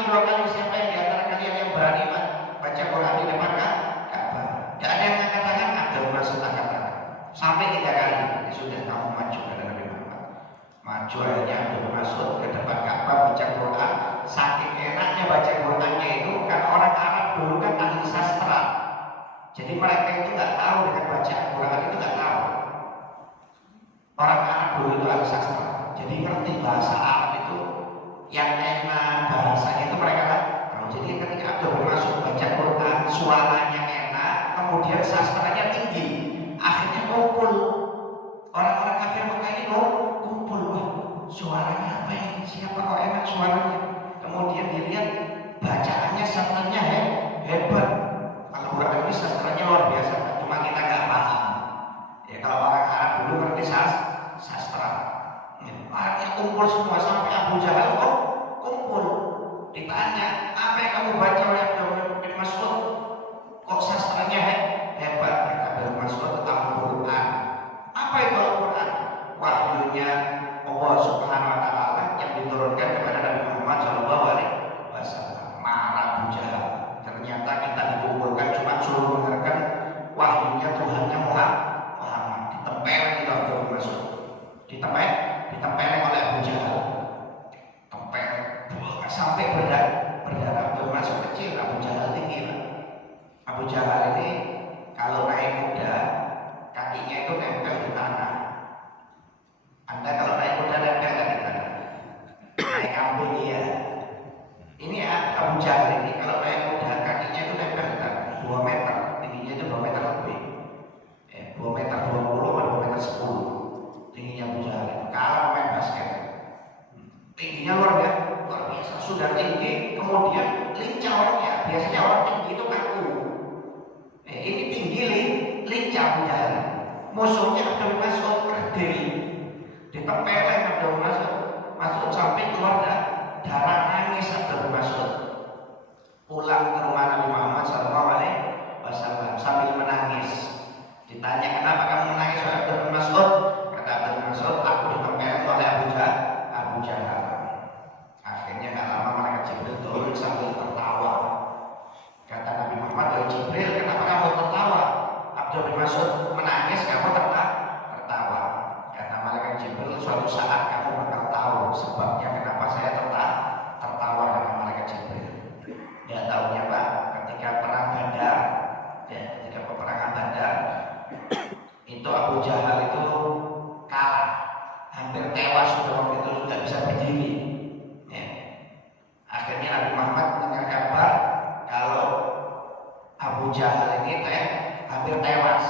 sekali dua kali, siapa yang di antara kalian yang berani baca Quran di depan Ka'bah? Gak ada yang angkat tangan, Abdul Mas'ud angkat tangan. Sampai 3 kali, ya sudah kamu maju kata Nabi Muhammad. Maju akhirnya Abdul Mas'ud ke depan Ka'bah baca Quran. Saking enaknya baca Qurannya itu, kan orang Arab dulu kan ahli sastra. Jadi mereka itu nggak tahu dengan baca Quran itu nggak tahu. Orang Arab dulu itu ahli sastra. Jadi ngerti bahasa Arab itu yang enak, bahasanya itu mereka kan. Jadi ketika Abdul Mas'ud baca Quran, suaranya enak, kemudian sastranya tinggi, akhirnya kumpul orang-orang kafir Mekah ini kumpul, wah suaranya apa ini? Siapa kok enak suaranya? Kemudian dilihat bacaannya sastranya hebat. Al-Quran ini sastranya luar biasa, cuma kita nggak paham. Ya kalau orang Arab dulu ngerti sastra. Akhirnya kumpul semua sampai Abu Jahal kumpul. Ditanya, apa yang kamu baca oleh Abdul Mas'ud? Kok sastranya hebat? Kata Abdul Mas'ud, Al-Quran. Apa itu Al-Quran? Wahyunya Allah Subhanahu wa Ta'ala yang diturunkan kepada Nabi Muhammad SAW. Marah Abu Jahal. Ternyata kita dikumpulkan cuma suruh mendengarkan wahyunya Tuhannya Muhammad. Ditempeleng itu Abdul Mas'ud. Ditempeleng oleh Abu Jahal. Sampai berdarah. Abdul Mas'ud kecil, Abu Jahal tinggi. Abu Jahal ini kalau naik kuda kakinya itu nempel di tanah. Anda kalau naik kuda nempel di tanah. Naik kambing ya. Ini Abu Jahal ini kalau naik kuda kakinya itu nempel di tanah. 2 meter, tingginya itu 2 meter lebih. 2 meter 20 atau 2 meter 10 tingginya Abu Jahal itu. Kalah main basket. Tingginya luar biasa, sudah tinggi, kemudian lincah orangnya. Biasanya orang tinggi itu kaku. Ini tinggi, lincah Abu Jahal. Musuhnya Abdul Mas'ud kerdil. Ditempeleng Abdul Mas'ud sampai keluar darah nangis Abdul Mas'ud. Pulang ke rumah Nabi Muhammad SAW sambil menangis. Ditanya, kenapa kamu menangis Abdul Mas'ud? Kata Abdul Mas'ud, aku ditempeleng oleh Abu Jahal. Akhirnya gak lama malaikat Jibril turun sambil tertawa. Kata Nabi Muhammad, wahai Jibril, kenapa kamu tertawa? Abdul Mas'ud menangis, kamu tertawa. Kata malaikat Jibril, suatu saat kamu bakal tahu sebabnya kenapa saya tertawa, kata malaikat Jibril. Ya tahunya Pak, ketika perang Badar, ketika peperangan Badar, itu Abu Jahal itu kalah, hampir tewas sudah waktu itu, sudah bisa berdiri. Akhirnya Nabi Muhammad mendengar kabar kalau Abu Jahal ini hampir tewas.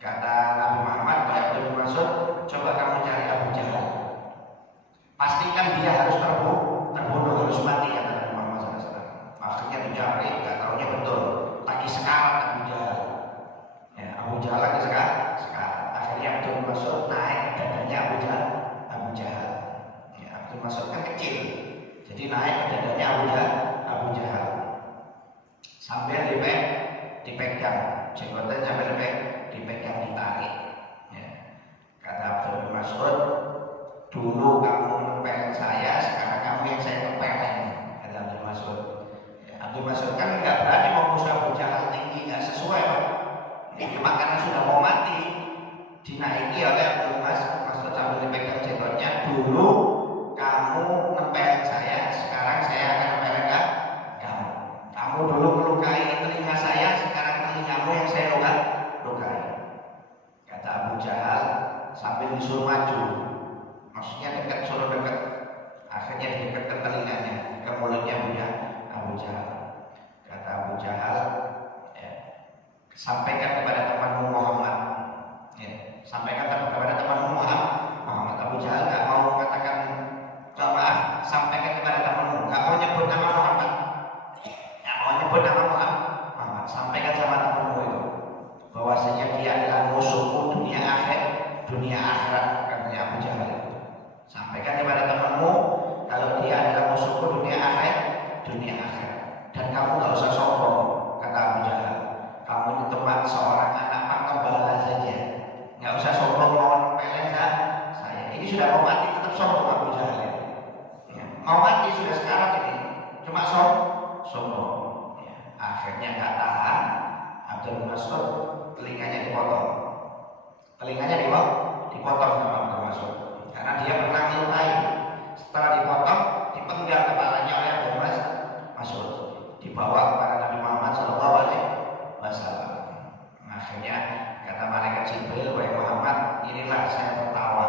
Kata Nabi Muhammad kepada Abdul Mas'ud, coba kamu cari Abu Jahal. Pastikan dia harus terbunuh, harus mati, kata Nabi Muhammad SAW. Akhirnya dicari, nggak tahunya betul. Lagi sekarat Abu Jahal. Abu Jahal lagi sekarat. Akhirnya Abdul Mas'ud naik dadanya Abu Jahal. Abdul Mas'ud kan kecil. Jadi naik dadanya Abu Jahal sambil dipegang, jenggotnya sambil dipegang, ditarik. Kata Abdul Mas'ud, dulu kamu nempelin saya, sekarang kamu yang saya tempelin. Kata Abdul Mas'ud. Abdul Mas'ud kan nggak berani mau musuh Abu Jahal tinggi, nggak sesuai. Cuma karena sudah mau mati, dinaiki oleh Abdul Mas'ud sambil dipegang jenggotnya. Dulu kamu nempelin saya, sekarang saya akan nempelin kamu. Kamu dulu melukai telinga saya, sekarang telingamu yang saya lukai. Kata Abu Jahal sambil disuruh maju, maksudnya suruh dekat. Akhirnya didekatkan telinganya ke mulutnya Abu Jahal. Kata Abu Jahal, sampaikan kepada temanmu Muhammad. Sampaikan kepada temanmu Muhammad. Abu Jahal nggak mau mengatakan maaf, sampaikan kepada temanmu, nggak mau nyebut nama Muhammad, nggak mau nyebut nama Muhammad. Sampaikan sama temanmu itu bahwasanya dia adalah musuhmu dunia akhirat, katanya Abu Jahal. Sampaikan kepada temanmu kalau dia adalah musuhmu dunia akhirat, dan kamu nggak usah sombong, kata Abu Jahal. Kamu ini teman seorang anak pengembala saja, nggak usah sombong mau nempelin saya. Ini sudah mau mati tetap sombong Abu Jahal. Mau mati sudah sekarang ini, cuma sombong. Ya, akhirnya nggak tahan, Abdul bin Mas'ud telinganya dipotong. Telinganya dipotong sama Abdul Mas'ud karena dia pernah melukai. Setelah dipotong, dipenggal kepalanya oleh Abdul Mas'ud, dibawa kepada Nabi Muhammad SAW. Akhirnya kata malaikat Jibril, wahai Muhammad, inilah saya tertawa.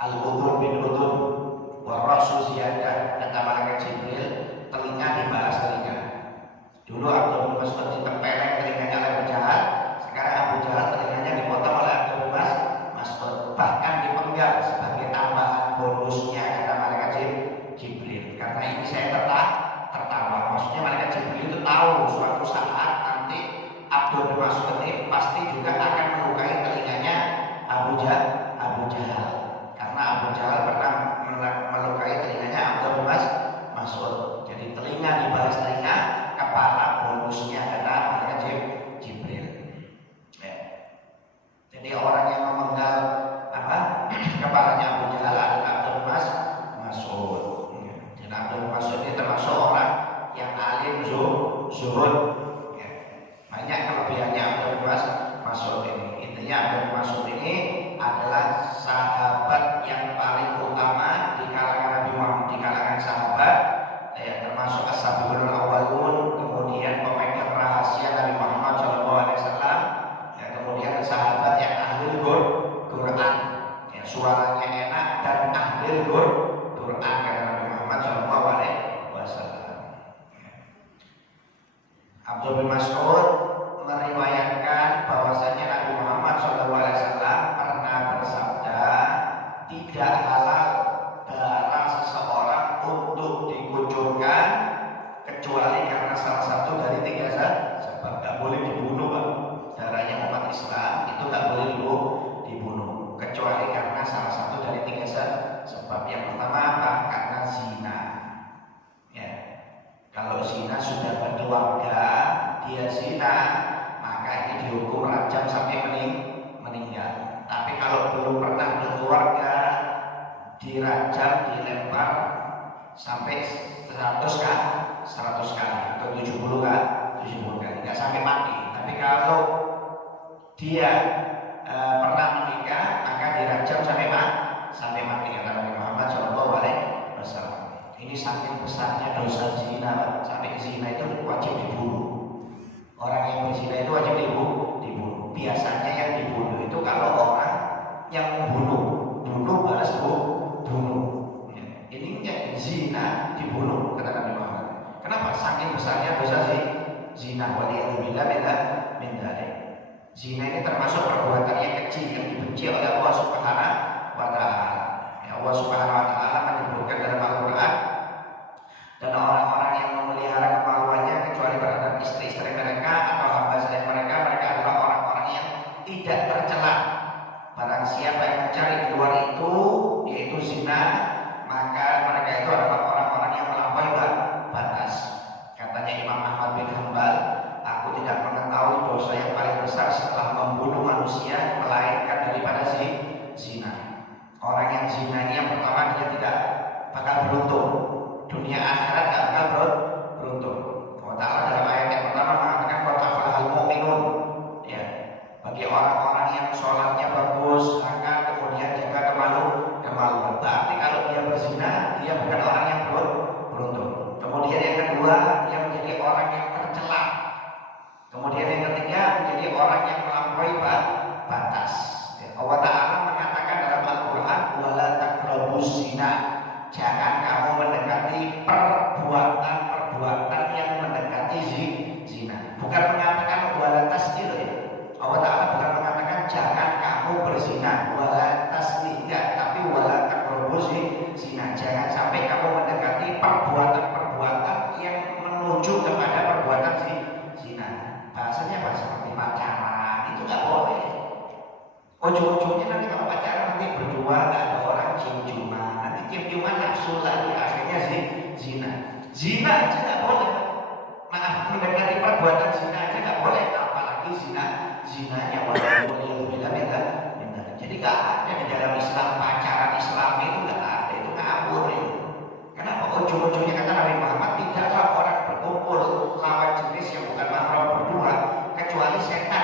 Al-udhun bin udhun wa rasul ziyadah. Kata malaikat Jibril, telinga dibalas telinga. Dulu Abdul bin Mas'ud ditempeleng telinganya oleh Abu Jahal, sekarang Abu Jahal telinganya dipotong oleh Abdul bin Mas'ud, bahkan dipenggal sebagai tambahan bonusnya, kata malaikat Jibril. Karena ini saya tertawa. Maksudnya malaikat Jibril itu tahu suatu saat nanti Abdul bin Mas'ud ini pasti juga akan melukai telinganya Abu Jahal. Karena Abu Jahal pernah melukai telinganya Abdul bin Mas'ud. Jadi telinga dibalas telinga, kepala bonusnya kata malaikat Jibril. Ya. Jadi orang yang memenggal kepalanya Abu Jahal adalah Abdul bin Mas'ud. Dan Abdul bin Mas'ud ini termasuk orang yang alim zuhud. Ya. Banyak kelebihannya Abdul bin Mas'ud ini. Intinya Abdul bin Mas'ud ini adalah sahabat yang paling utama di kalangan Nabi Muhammad, di kalangan sahabat, termasuk as-sabiqun al-awwalun, kemudian pemegang rahasia Nabi Muhammad SAW, kemudian sahabat yang ahli Quran, suaranya enak dan ahli Quran kata Nabi Muhammad SAW. Abdul bin Mas'ud meriwayatkan bahwasanya Nabi Muhammad SAW pernah bersabda, tidak halal darah seseorang untuk dikucurkan kecuali karena salah satu dari 3 sebab. Nggak boleh dibunuh, Pak. Darahnya umat Islam itu nggak boleh dibunuh kecuali karena salah satu dari 3 sebab. Yang pertama apa? Karena zina. Ya. Kalau zina sudah berkeluarga, dia zina, maka ini dihukum rajam sampai meninggal. Tapi kalau belum pernah berkeluarga, dirajam, dilempar sampai 100 kali atau 70 kali, nggak sampai mati. Tapi kalau dia pernah menikah, maka dirajam sampai mati kata Nabi Muhammad SAW. Ini saking besarnya dosa zina, sampai zina itu wajib dibunuh. Orang yang berzina itu wajib dibunuh. Biasanya yang dibunuh itu kalau orang yang bunuh balas bunuh. Ini yang zina dibunuh kata Nabi Muhammad. Kenapa? Saking besarnya dosa zina. Waliyadzubillah min dzalik. Zina ini termasuk perbuatan yang kecil yang dibenci oleh Allah Subhanahu wa Ta'ala. Allah Subhanahu wa Ta'ala menyebutkan dalam Al-Quran, dan orang-orang yang memelihara kemaluannya kecuali terhadap istri-istri mereka atau hamba sahaya mereka adalah orang-orang yang tidak tercela. Barang siapa yang mencari di luar itu, yaitu zina, maka mereka itu adalah orang-orang yang melampaui batas. Katanya Imam Ahmad bin Hanbal, aku tidak mengetahui dosa yang paling besar setelah membunuh manusia melainkan daripada zina. Orang yang zina ini yang pertama dia tidak bakal beruntung, dunia akhirat tidak bakal beruntung. Allah Ta'ala dalam ayat yang pertama mengatakan qad aflahal mu'minun. Ya, bagi orang-orang yang sholatnya bagus, akan kemudian jaga kemaluan. Berarti kalau dia berzina, dia bukan orang yang beruntung. Kemudian yang kedua, dia menjadi orang yang tercela. Kemudian yang ketiga, menjadi orang yang melampaui batas. Allah Ta'ala mengatakan dalam Al-Quran, wala taqrabuz zina, jangan kamu mendekati perbuatan yang mendekati zina. Bukan mengatakan wala tasdil, ya. Allah Ta'ala bukan mengatakan jangan kamu berzina, wala tasdil, tapi wala taqrabuz zina, jangan sampai kamu mendekati perbuatan yang menuju kepada perbuatan zina. Bahasanya apa? Seperti pacaran, itu nggak boleh. Ujung-ujungnya nanti kalau pacaran nanti berdua nggak ada orang cium-ciuman, nanti cium-ciuman nafsu lagi, akhirnya zina. Zina aja nggak boleh. Maaf, mendekati perbuatan zina aja nggak boleh, apalagi zinanya waliyadzubillah min dzalik. Jadi nggak ada di dalam Islam pacaran Islam itu nggak ada, itu ngawur itu. Kenapa? Ujung-ujungnya kata Nabi Muhammad, tidak ini setan